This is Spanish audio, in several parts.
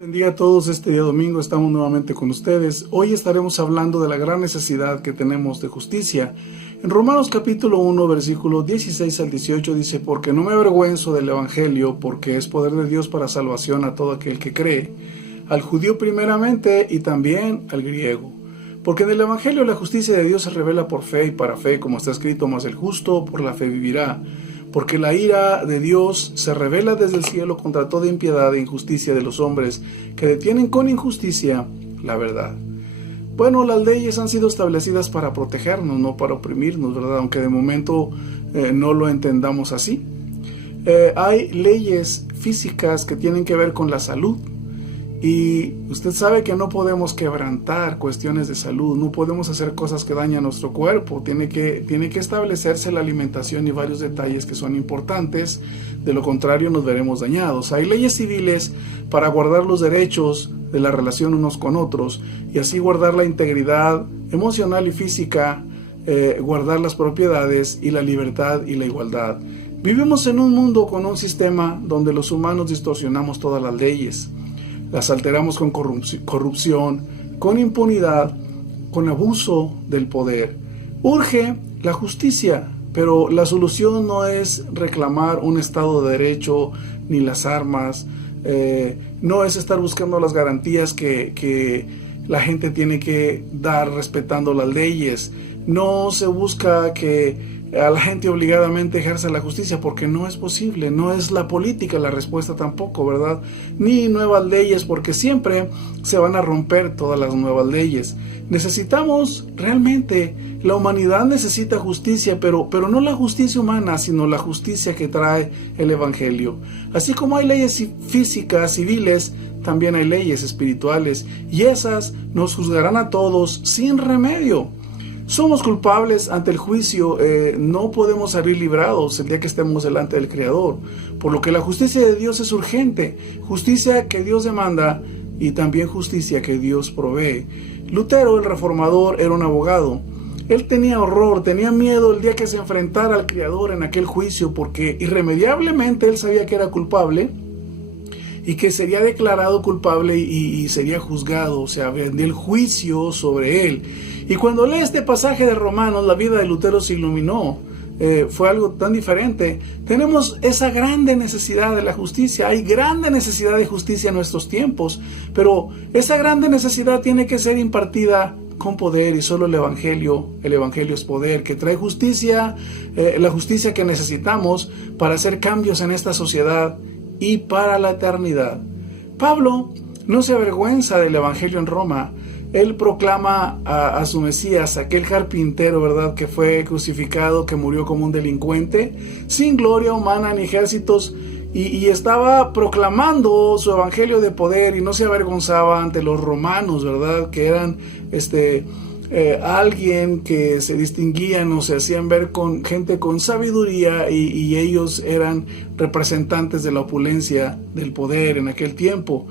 Bendiga a todos. Este día domingo estamos nuevamente con ustedes. Hoy estaremos hablando de la gran necesidad que tenemos de justicia. En Romanos capítulo 1, versículos 16 al 18 dice: porque no me avergüenzo del evangelio, porque es poder de Dios para salvación a todo aquel que cree, al judío primeramente y también al griego. Porque en el evangelio la justicia de Dios se revela por fe y para fe, como está escrito: mas el justo por la fe vivirá. Porque la ira de Dios se revela desde el cielo contra toda impiedad e injusticia de los hombres, que detienen con injusticia la verdad. Bueno, las leyes han sido establecidas para protegernos, no para oprimirnos, ¿verdad? Aunque de momento no lo entendamos así. Hay leyes físicas que tienen que ver con la salud. Y usted sabe que no podemos quebrantar cuestiones de salud, no podemos hacer cosas que dañan nuestro cuerpo. Tiene que establecerse la alimentación y varios detalles que son importantes, de lo contrario nos veremos dañados. Hay leyes civiles para guardar los derechos de la relación unos con otros y así guardar la integridad emocional y física, guardar las propiedades y la libertad y la igualdad. Vivimos en un mundo con un sistema donde los humanos distorsionamos todas las leyes. Las alteramos con corrupción, con impunidad, con abuso del poder. Urge la justicia, pero la solución no es reclamar un Estado de Derecho ni las armas. No es estar buscando las garantías que la gente tiene que dar respetando las leyes. No se busca que a la gente obligadamente ejerza la justicia, porque no es posible. No es la política la respuesta tampoco, ¿verdad? Ni nuevas leyes, porque siempre se van a romper todas las nuevas leyes. Necesitamos realmente, la humanidad necesita justicia, pero no la justicia humana, sino la justicia que trae el evangelio. Así como hay leyes físicas, civiles, también hay leyes espirituales, y esas nos juzgarán a todos sin remedio. Somos culpables ante el juicio, no podemos salir librados el día que estemos delante del Creador, por lo que la justicia de Dios es urgente, justicia que Dios demanda y también justicia que Dios provee. Lutero, el reformador, era un abogado. Él tenía horror, tenía miedo el día que se enfrentara al Creador en aquel juicio, porque irremediablemente él sabía que era culpable y que sería declarado culpable y sería juzgado, o sea, vendría el juicio sobre él. Y cuando lee este pasaje de Romanos, la vida de Lutero se iluminó. Fue algo tan diferente. Tenemos esa grande necesidad de la justicia. Hay grande necesidad de justicia en nuestros tiempos, pero esa grande necesidad tiene que ser impartida con poder, y solo el evangelio es poder, que trae justicia, la justicia que necesitamos para hacer cambios en esta sociedad y para la eternidad. Pablo no se avergüenza del evangelio en Roma. Él proclama a su Mesías, aquel carpintero, ¿verdad?, que fue crucificado, que murió como un delincuente, sin gloria humana ni ejércitos, y estaba proclamando su evangelio de poder y no se avergonzaba ante los romanos, ¿verdad?, que eran alguien que se distinguían o se hacían ver con gente con sabiduría, y ellos eran representantes de la opulencia del poder en aquel tiempo.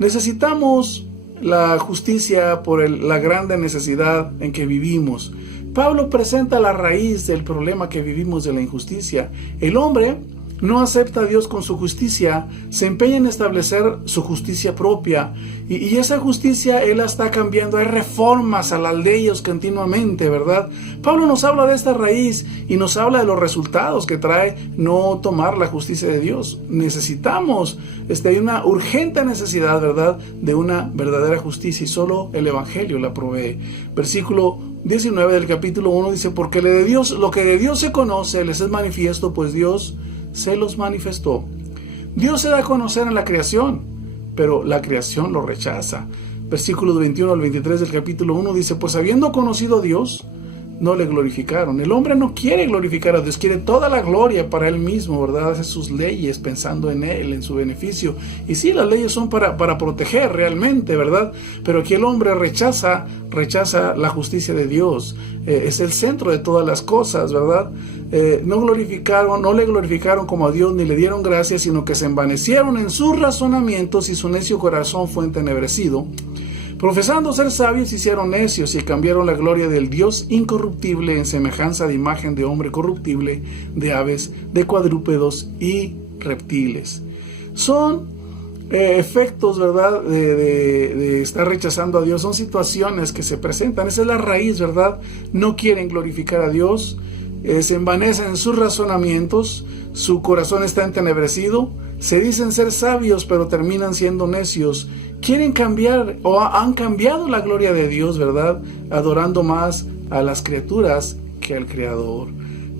Necesitamos la justicia por la grande necesidad en que vivimos. Pablo presenta la raíz del problema que vivimos de la injusticia. El hombre no acepta a Dios con su justicia, se empeña en establecer su justicia propia, y esa justicia él la está cambiando. Hay reformas a las leyes continuamente, ¿verdad? Pablo nos habla de esta raíz y nos habla de los resultados que trae no tomar la justicia de Dios. Necesitamos, hay una urgente necesidad, ¿verdad?, de una verdadera justicia, y solo el evangelio la provee. Versículo 19 del capítulo 1 dice: porque lo que de Dios se conoce les es manifiesto, pues Dios se los manifestó. Dios se da a conocer en la creación, pero la creación lo rechaza. Versículos 21 al 23 del capítulo 1 dice: pues habiendo conocido a Dios, no le glorificaron. El hombre no quiere glorificar a Dios, quiere toda la gloria para él mismo, ¿verdad? Hace sus leyes pensando en él, en su beneficio. Y sí, las leyes son para proteger realmente, ¿verdad? Pero aquí el hombre rechaza la justicia de Dios. Es el centro de todas las cosas, ¿verdad? No le glorificaron como a Dios, ni le dieron gracias, sino que se envanecieron en sus razonamientos, y su necio corazón fue entenebrecido. Profesando ser sabios, se hicieron necios y cambiaron la gloria del Dios incorruptible en semejanza de imagen de hombre corruptible, de aves, de cuadrúpedos y reptiles. Son efectos, ¿verdad? De estar rechazando a Dios. Son situaciones que se presentan. Esa es la raíz, ¿verdad? No quieren glorificar a Dios. Se envanecen en sus razonamientos. Su corazón está entenebrecido. Se dicen ser sabios, pero terminan siendo necios. Quieren cambiar o han cambiado la gloria de Dios, ¿verdad? Adorando más a las criaturas que al Creador.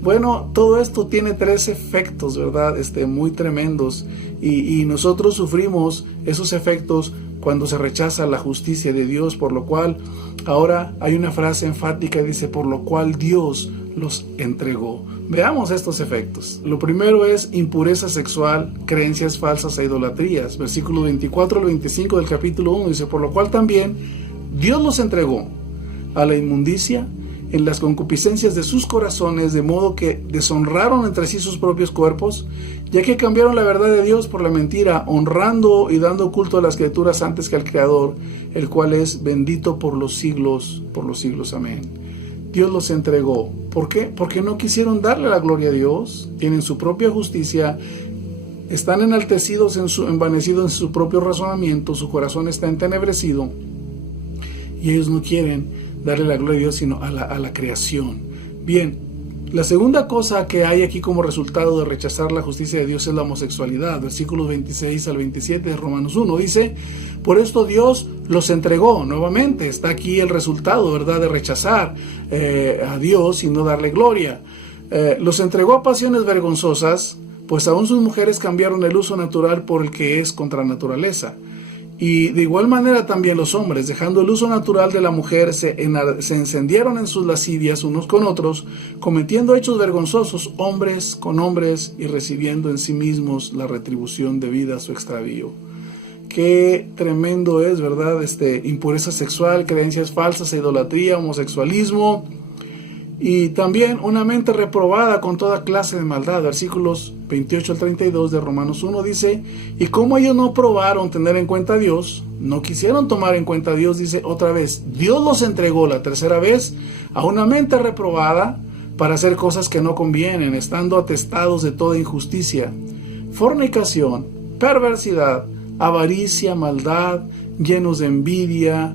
Bueno, todo esto tiene 3 efectos, ¿verdad? Muy tremendos. Y nosotros sufrimos esos efectos cuando se rechaza la justicia de Dios, por lo cual ahora hay una frase enfática que dice, por lo cual Dios los entregó. Veamos estos efectos. Lo primero es impureza sexual, creencias falsas e idolatrías. Versículo 24 al 25 del capítulo 1 dice, por lo cual también Dios los entregó a la inmundicia en las concupiscencias de sus corazones, de modo que deshonraron entre sí sus propios cuerpos, ya que cambiaron la verdad de Dios por la mentira, honrando y dando culto a las criaturas antes que al Creador, el cual es bendito por los siglos. Amén. Dios los entregó. ¿Por qué? Porque no quisieron darle la gloria a Dios, tienen su propia justicia, están enaltecidos, envanecidos en su propio razonamiento, su corazón está entenebrecido, y ellos no quieren darle la gloria a Dios, sino a la creación. Bien, la segunda cosa que hay aquí como resultado de rechazar la justicia de Dios es la homosexualidad. Versículos 26 al 27 de Romanos 1 dice, por esto Dios los entregó. Nuevamente está aquí el resultado, ¿verdad?, de rechazar a Dios y no darle gloria. Los entregó a pasiones vergonzosas, pues aún sus mujeres cambiaron el uso natural por el que es contra naturaleza. Y de igual manera también los hombres, dejando el uso natural de la mujer, se encendieron en sus lascivias unos con otros, cometiendo hechos vergonzosos hombres con hombres y recibiendo en sí mismos la retribución debida a su extravío. Qué tremendo es, ¿verdad? Impureza sexual, creencias falsas, idolatría, homosexualismo, y también una mente reprobada con toda clase de maldad. Versículos 28 al 32 de Romanos 1 dice, y como ellos no probaron tener en cuenta a Dios, no quisieron tomar en cuenta a Dios, dice otra vez, Dios los entregó la tercera vez a una mente reprobada para hacer cosas que no convienen, estando atestados de toda injusticia, fornicación, perversidad, avaricia, maldad, llenos de envidia,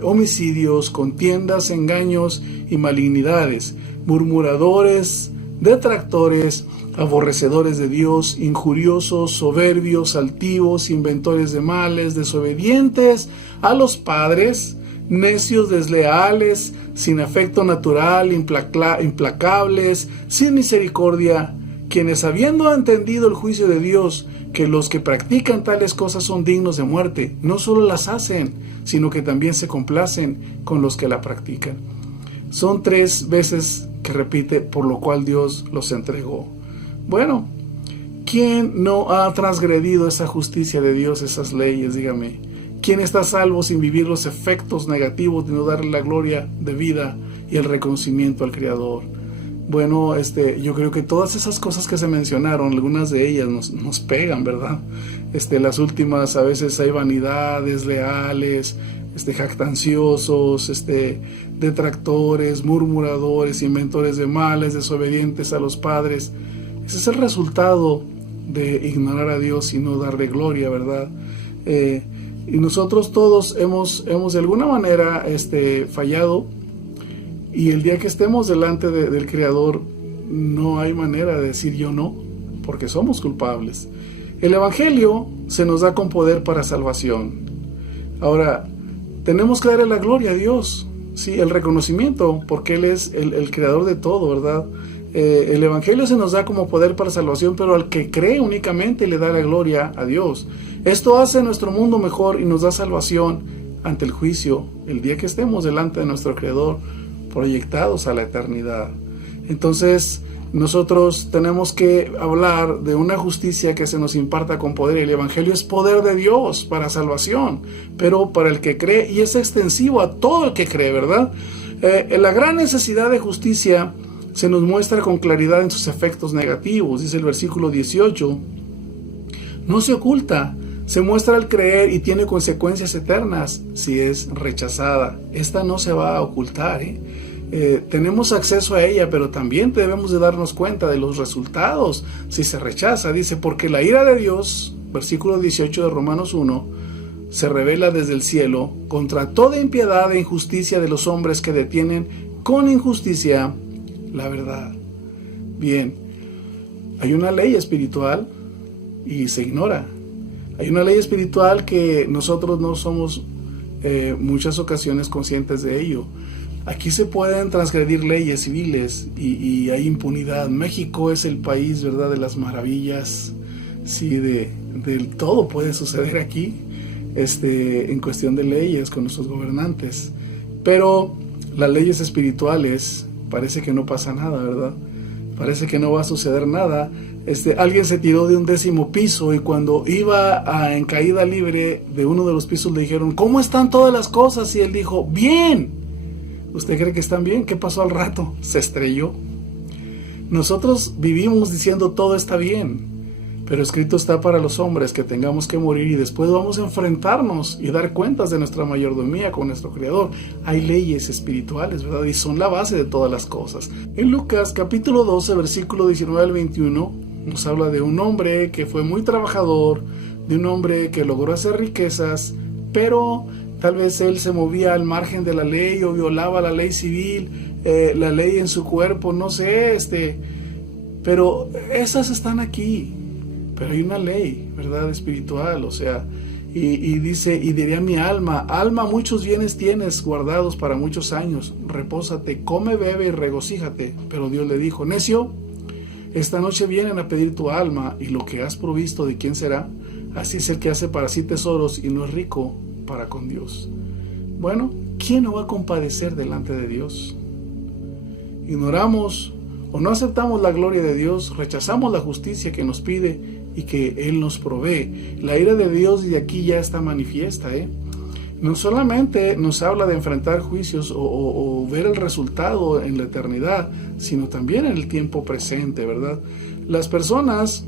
homicidios, contiendas, engaños y malignidades, murmuradores, detractores, aborrecedores de Dios, injuriosos, soberbios, altivos, inventores de males, desobedientes a los padres, necios, desleales, sin afecto natural, implacables, sin misericordia, quienes habiendo entendido el juicio de Dios, que los que practican tales cosas son dignos de muerte, no solo las hacen, sino que también se complacen con los que la practican. Son 3 veces que repite, por lo cual Dios los entregó. Bueno, ¿quién no ha transgredido esa justicia de Dios, esas leyes? Dígame. ¿Quién está salvo sin vivir los efectos negativos de no darle la gloria de vida y el reconocimiento al Creador? Bueno, yo creo que todas esas cosas que se mencionaron, algunas de ellas nos pegan, ¿verdad? Las últimas, a veces hay vanidades, leales, jactanciosos, detractores, murmuradores, inventores de males, desobedientes a los padres. Ese es el resultado de ignorar a Dios y no darle gloria, ¿verdad? Y nosotros todos hemos de alguna manera fallado. Y el día que estemos delante del Creador, no hay manera de decir yo no, porque somos culpables. El Evangelio se nos da con poder para salvación. Ahora, tenemos que darle la gloria a Dios, sí, el reconocimiento, porque Él es el Creador de todo, ¿verdad? El Evangelio se nos da como poder para salvación, pero al que cree únicamente le da la gloria a Dios. Esto hace nuestro mundo mejor y nos da salvación ante el juicio, el día que estemos delante de nuestro Creador, proyectados a la eternidad. Entonces nosotros tenemos que hablar de una justicia que se nos imparta con poder. El Evangelio es poder de Dios para salvación, pero para el que cree, y es extensivo a todo el que cree, ¿verdad? La gran necesidad de justicia se nos muestra con claridad en sus efectos negativos. Dice el versículo 18, no se oculta, se muestra al creer y tiene consecuencias eternas si es rechazada. Esta no se va a ocultar, tenemos acceso a ella, pero también debemos de darnos cuenta de los resultados si se rechaza. Dice, porque la ira de Dios versículo 18 de Romanos 1, se revela desde el cielo contra toda impiedad e injusticia de los hombres que detienen con injusticia la verdad. Bien, hay una ley espiritual y se ignora. Hay una ley espiritual que nosotros no somos muchas ocasiones conscientes de ello. Aquí se pueden transgredir leyes civiles y hay impunidad. México es el país, ¿verdad?, de las maravillas. Sí, del todo puede suceder aquí, en cuestión de leyes con nuestros gobernantes. Pero las leyes espirituales parece que no pasa nada, ¿verdad? Parece que no va a suceder nada. Alguien se tiró de un 10º piso y cuando iba en caída libre de uno de los pisos le dijeron, ¿cómo están todas las cosas? Y él dijo, bien. ¿Usted cree que están bien? ¿Qué pasó al rato? Se estrelló. Nosotros vivimos diciendo todo está bien, pero escrito está para los hombres que tengamos que morir y después vamos a enfrentarnos y dar cuentas de nuestra mayordomía con nuestro Creador. Hay leyes espirituales, ¿verdad? Y son la base de todas las cosas. En Lucas capítulo 12, versículo 19 al 21, nos habla de un hombre que fue muy trabajador, de un hombre que logró hacer riquezas, pero tal vez él se movía al margen de la ley o violaba la ley civil, la ley en su cuerpo, no sé, pero esas están aquí. Pero hay una ley, ¿verdad?, espiritual, o sea, y dice, y diría mi alma, muchos bienes tienes guardados para muchos años, repósate, come, bebe y regocíjate. Pero Dios le dijo, necio, esta noche vienen a pedir tu alma, y lo que has provisto, ¿de quién será? Así es el que hace para sí tesoros y no es rico para con Dios. Bueno, ¿quién no va a compadecer delante de Dios? Ignoramos o no aceptamos la gloria de Dios, rechazamos la justicia que nos pide y que Él nos provee. La ira de Dios de aquí ya está manifiesta, No solamente nos habla de enfrentar juicios o ver el resultado en la eternidad, sino también en el tiempo presente, ¿verdad? Las personas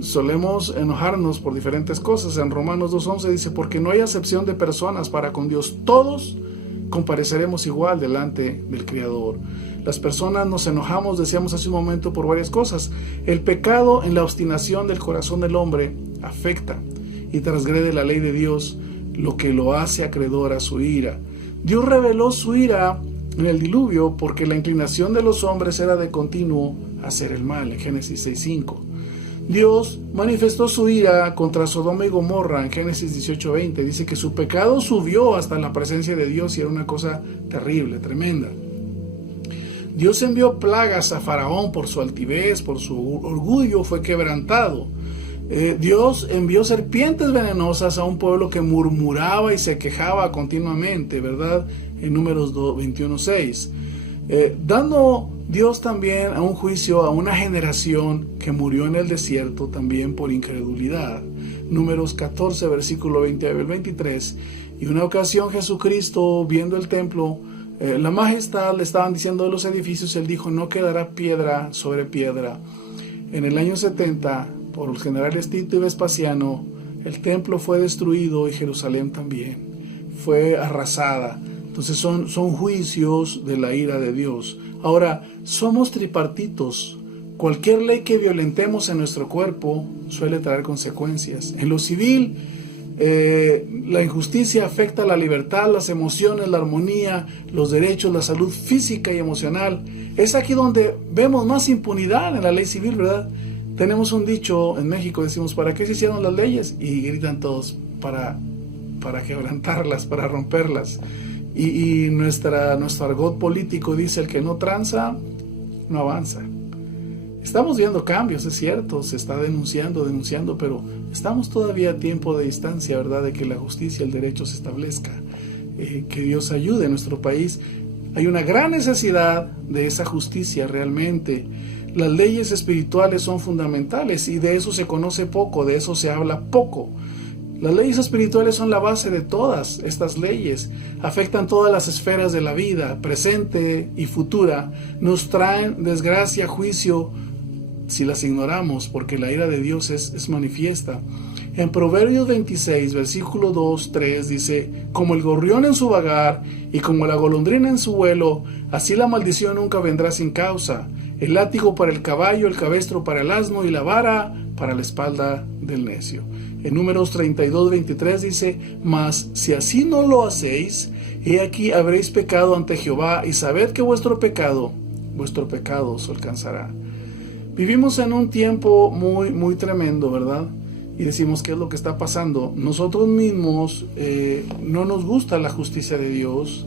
solemos enojarnos por diferentes cosas. En Romanos 2:11 dice, porque no hay acepción de personas para con Dios, todos compareceremos igual delante del Creador. Las personas nos enojamos, decíamos hace un momento, por varias cosas. El pecado en la obstinación del corazón del hombre afecta y transgrede la ley de Dios, lo que lo hace acreedor a su ira. Dios reveló su ira en el diluvio porque la inclinación de los hombres era de continuo hacer el mal, en Génesis 6:5. Dios manifestó su ira contra Sodoma y Gomorra en Génesis 18:20. Dice que su pecado subió hasta la presencia de Dios y era una cosa terrible, tremenda. Dios envió plagas a Faraón por su altivez, por su orgullo, fue quebrantado. Dios envió serpientes venenosas a un pueblo que murmuraba y se quejaba continuamente, ¿verdad? En Números 21:6. Dando Dios también a un juicio a una generación que murió en el desierto también por incredulidad. Números 14, versículo 20 al 23. Y una ocasión Jesucristo, viendo el templo, la majestad, le estaban diciendo de los edificios, él dijo, no quedará piedra sobre piedra. En el año 70, por los generales Tito y Vespasiano, el templo fue destruido y Jerusalén también fue arrasada. Entonces son juicios de la ira de Dios. Ahora, somos tripartitos. Cualquier ley que violentemos en nuestro cuerpo suele traer consecuencias. En lo civil, la injusticia afecta la libertad, las emociones, la armonía, los derechos, la salud física y emocional. Es aquí donde vemos más impunidad en la ley civil, ¿verdad? Tenemos un dicho en México, decimos, ¿para qué se hicieron las leyes? Y gritan todos, para quebrantarlas, para romperlas. Y nuestro argot político dice, el que no tranza, no avanza. Estamos viendo cambios, es cierto, se está denunciando, pero estamos todavía a tiempo de distancia, ¿verdad?, de que la justicia y el derecho se establezca. Que Dios ayude a nuestro país. Hay una gran necesidad de esa justicia realmente. Las leyes espirituales son fundamentales y de eso se conoce poco, de eso se habla poco. Las leyes espirituales son la base de todas estas leyes, afectan todas las esferas de la vida, presente y futura, nos traen desgracia, juicio, si las ignoramos, porque la ira de Dios es manifiesta. En Proverbios 26, versículo 2, 3, dice, como el gorrión en su vagar y como la golondrina en su vuelo, así la maldición nunca vendrá sin causa. El látigo para el caballo, el cabestro para el asno y la vara para la espalda del necio. En Números 32:23 dice: mas si así no lo hacéis, he aquí habréis pecado ante Jehová, y sabed que vuestro pecado os alcanzará. Vivimos en un tiempo muy tremendo, ¿verdad? Y decimos, ¿qué es lo que está pasando? Nosotros mismos no nos gusta la justicia de Dios.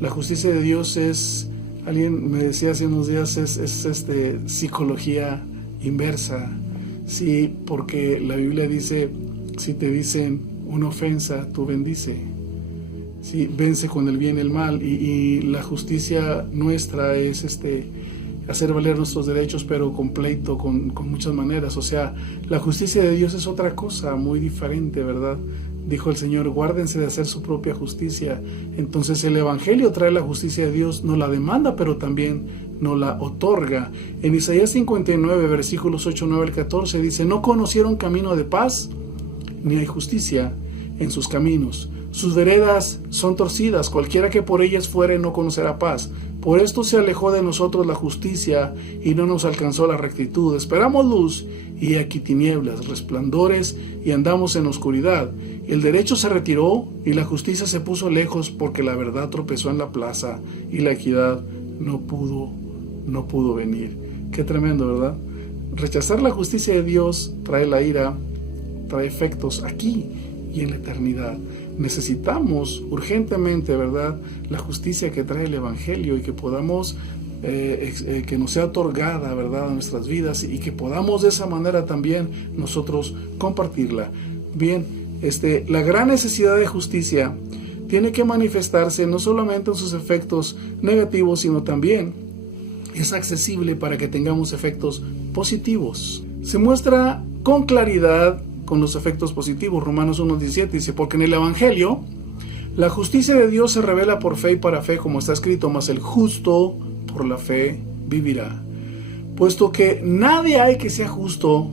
La justicia de Dios es, alguien me decía hace unos días, es psicología inversa. Sí, porque la Biblia dice, si te dicen una ofensa, tú bendice. Sí, vence con el bien y el mal. Y la justicia nuestra es hacer valer nuestros derechos, pero con pleito, con muchas maneras. O sea, la justicia de Dios es otra cosa muy diferente, ¿verdad? Dijo el Señor, guárdense de hacer su propia justicia. Entonces el Evangelio trae la justicia de Dios, no la demanda, pero también no la otorga. En Isaías 59, versículos 8, 9 al 14 dice: no conocieron camino de paz, ni hay justicia en sus caminos. Sus veredas son torcidas, cualquiera que por ellas fuere no conocerá paz. Por esto se alejó de nosotros la justicia y no nos alcanzó la rectitud. Esperamos luz y aquí tinieblas, resplandores y andamos en oscuridad. El derecho se retiró y la justicia se puso lejos, porque la verdad tropezó en la plaza y la equidad no pudo venir. Qué tremendo, ¿verdad? Rechazar la justicia de Dios trae la ira, trae efectos aquí y en la eternidad. Necesitamos urgentemente, ¿verdad?, la justicia que trae el Evangelio, y que podamos, que nos sea otorgada, ¿verdad?, a nuestras vidas, y que podamos de esa manera también nosotros compartirla. Bien, la gran necesidad de justicia tiene que manifestarse no solamente en sus efectos negativos, sino también es accesible para que tengamos efectos positivos. Se muestra con claridad con los efectos positivos. Romanos 1:17 dice: porque en el Evangelio la justicia de Dios se revela por fe y para fe, como está escrito: mas el justo por la fe vivirá. Puesto que nadie hay que sea justo,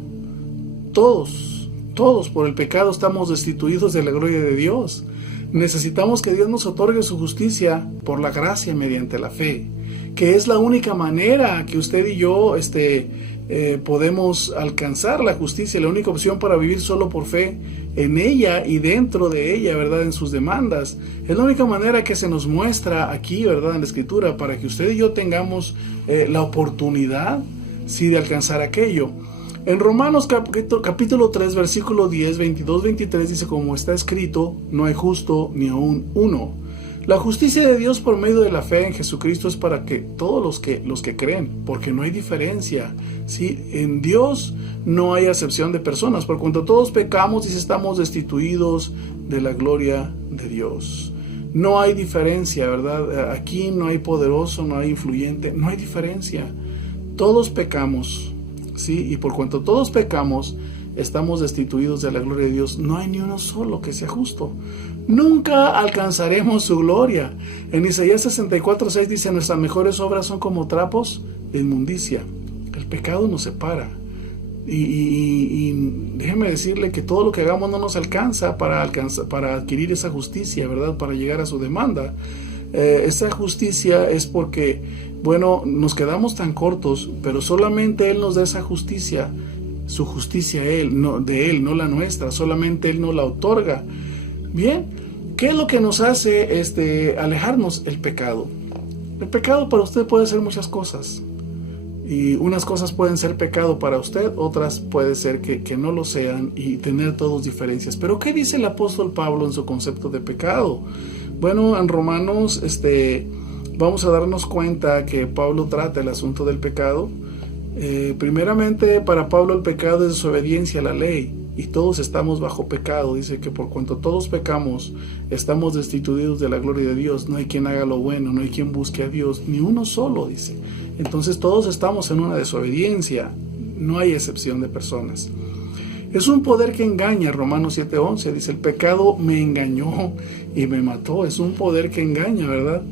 todos por el pecado estamos destituidos de la gloria de Dios. Necesitamos que Dios nos otorgue su justicia por la gracia mediante la fe, que es la única manera que usted y yo podemos alcanzar la justicia, la única opción para vivir solo por fe en ella y dentro de ella, ¿verdad?, en sus demandas. Es la única manera que se nos muestra aquí, ¿verdad?, en la Escritura, para que usted y yo tengamos la oportunidad, sí, de alcanzar aquello. En Romanos capítulo 3, versículo 10, 22, 23 dice: como está escrito, no hay justo ni aún uno. La justicia de Dios por medio de la fe en Jesucristo es para que todos los que creen, porque no hay diferencia, ¿sí? En Dios no hay acepción de personas, por cuanto todos pecamos y estamos destituidos de la gloria de Dios. No hay diferencia, ¿verdad? Aquí no hay poderoso, no hay influyente, no hay diferencia. Todos pecamos, ¿sí? Y por cuanto todos pecamos, estamos destituidos de la gloria de Dios. No hay ni uno solo que sea justo. Nunca alcanzaremos su gloria. En Isaías 64:6 dice: nuestras mejores obras son como trapos de inmundicia. El pecado nos separa. Y déjeme decirle que todo lo que hagamos no nos alcanza para adquirir esa justicia, ¿verdad?, para llegar a su demanda. Esa justicia es porque, bueno, nos quedamos tan cortos, pero solamente Él nos da esa justicia. Su justicia de Él, no la nuestra, solamente Él nos la otorga. Bien, ¿qué es lo que nos hace alejarnos? El pecado. El pecado para usted puede ser muchas cosas, y unas cosas pueden ser pecado para usted, otras puede ser que no lo sean, y tener todos diferencias. Pero ¿qué dice el apóstol Pablo en su concepto de pecado? Bueno, en Romanos vamos a darnos cuenta que Pablo trata el asunto del pecado. Primeramente, para Pablo el pecado es desobediencia a la ley, y todos estamos bajo pecado. Dice que por cuanto todos pecamos, estamos destituidos de la gloria de Dios. No hay quien haga lo bueno, no hay quien busque a Dios, ni uno solo, dice. Entonces todos estamos en una desobediencia, no hay excepción de personas. Es un poder que engaña. Romanos 7:11 dice: el pecado me engañó y me mató. Es un poder que engaña, ¿verdad?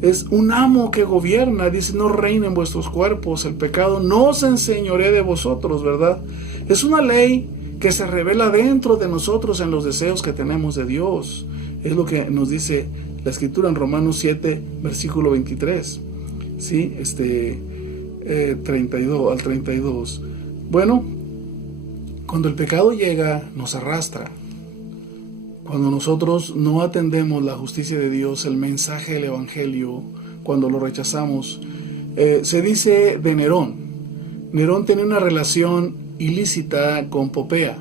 Es un amo que gobierna. Dice: no reina en vuestros cuerpos el pecado, no os enseñoré de vosotros, ¿verdad? Es una ley que se revela dentro de nosotros en los deseos que tenemos de Dios. Es lo que nos dice la Escritura en Romanos 7, versículo 23. ¿Sí? 32 al 32. Bueno, Cuando el pecado llega, nos arrastra. Cuando nosotros no atendemos la justicia de Dios, el mensaje del Evangelio, cuando lo rechazamos, se dice de Nerón. Nerón tenía una relación ilícita con Popea.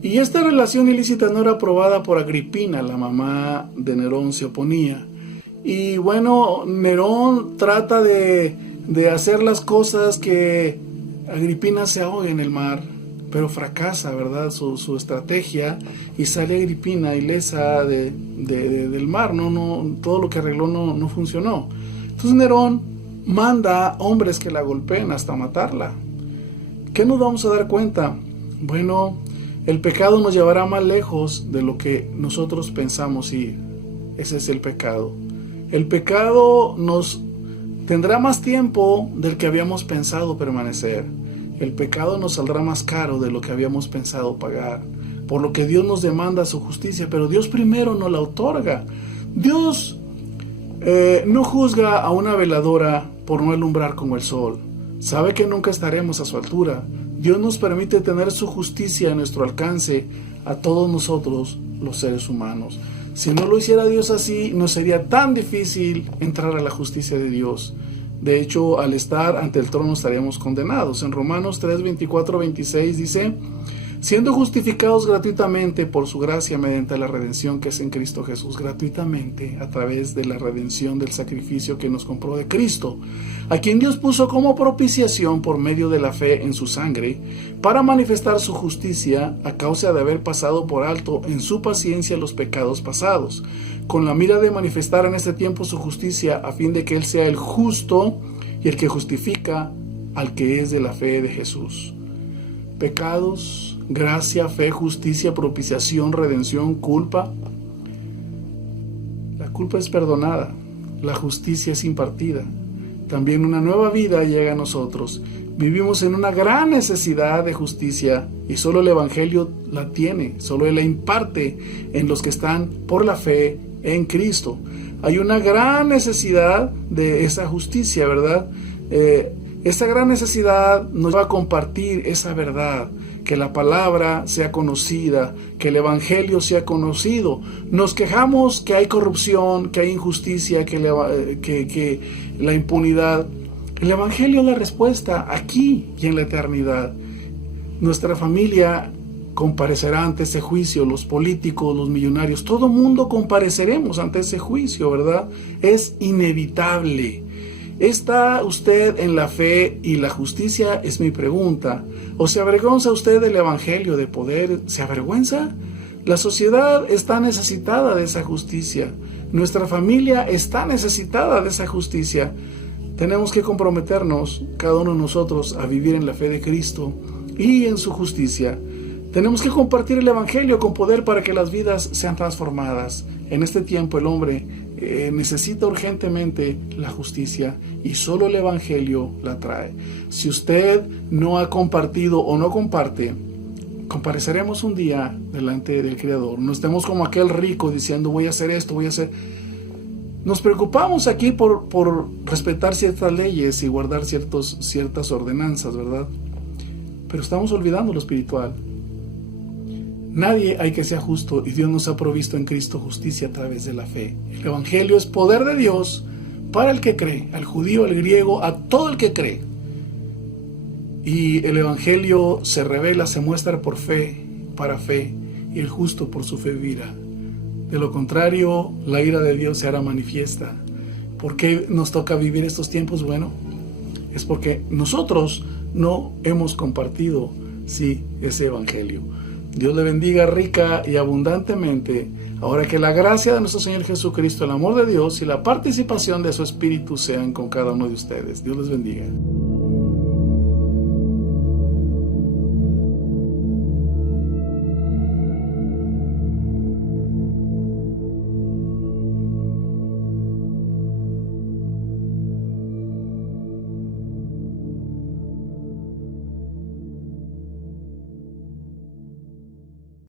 Y esta relación ilícita no era aprobada por Agripina, la mamá de Nerón se oponía. Y bueno, Nerón trata de hacer las cosas que Agripina se ahogue en el mar, pero fracasa, ¿verdad? Su estrategia, y sale Agripina ilesa del mar. Todo lo que arregló no funcionó. Entonces Nerón manda hombres que la golpeen hasta matarla. ¿Qué nos vamos a dar cuenta? Bueno, el pecado nos llevará más lejos de lo que nosotros pensamos ir. Ese es el pecado. El pecado nos tendrá más tiempo del que habíamos pensado permanecer. El pecado nos saldrá más caro de lo que habíamos pensado pagar. Por lo que Dios nos demanda su justicia, pero Dios primero nos la otorga. Dios no juzga a una veladora por no alumbrar como el sol. Sabe que nunca estaremos a su altura. Dios nos permite tener su justicia a nuestro alcance a todos nosotros, los seres humanos. Si no lo hiciera Dios así, no sería tan difícil entrar a la justicia de Dios. De hecho, al estar ante el trono estaríamos condenados. En Romanos 3, 24, 26 dice: siendo justificados gratuitamente por su gracia mediante la redención que es en Cristo Jesús, gratuitamente a través de la redención del sacrificio que nos compró de Cristo, a quien Dios puso como propiciación por medio de la fe en su sangre, para manifestar su justicia a causa de haber pasado por alto en su paciencia los pecados pasados, con la mira de manifestar en este tiempo su justicia, a fin de que Él sea el justo y el que justifica al que es de la fe de Jesús. Pecados, gracia, fe, justicia, propiciación, redención, culpa. La culpa es perdonada, la justicia es impartida. También una nueva vida llega a nosotros. Vivimos en una gran necesidad de justicia y solo el Evangelio la tiene, solo Él la imparte en los que están por la fe en Cristo. Hay una gran necesidad de esa justicia, ¿verdad? Esta gran necesidad nos va a compartir esa verdad, que la palabra sea conocida, que el Evangelio sea conocido. Nos quejamos que hay corrupción, que hay injusticia, que la impunidad. El Evangelio es la respuesta aquí y en la eternidad. Nuestra familia comparecerá ante ese juicio, los políticos, los millonarios, todo mundo compareceremos ante ese juicio, ¿verdad? Es inevitable. ¿Está usted en la fe y la justicia? Es mi pregunta. ¿O se avergüenza usted del Evangelio de poder? ¿Se avergüenza? La sociedad está necesitada de esa justicia. Nuestra familia está necesitada de esa justicia. Tenemos que comprometernos, cada uno de nosotros, a vivir en la fe de Cristo y en su justicia. Tenemos que compartir el Evangelio con poder para que las vidas sean transformadas. En este tiempo el hombre necesita urgentemente la justicia y solo el Evangelio la trae. Si usted no ha compartido o no comparte, compareceremos un día delante del Creador. No estemos como aquel rico diciendo voy a hacer esto, voy a hacer... Nos preocupamos aquí por respetar ciertas leyes y guardar ciertas ordenanzas, ¿verdad? Pero estamos olvidando lo espiritual. Nadie hay que sea justo y Dios nos ha provisto en Cristo justicia a través de la fe. El Evangelio es poder de Dios para el que cree, al judío, al griego, a todo el que cree. Y el Evangelio se revela, se muestra por fe, para fe, y el justo por su fe vivirá. De lo contrario, la ira de Dios se hará manifiesta. ¿Por qué nos toca vivir estos tiempos? Bueno, es porque nosotros no hemos compartido, ese Evangelio. Dios le bendiga rica y abundantemente. Ahora que la gracia de nuestro Señor Jesucristo, el amor de Dios y la participación de su Espíritu sean con cada uno de ustedes. Dios les bendiga.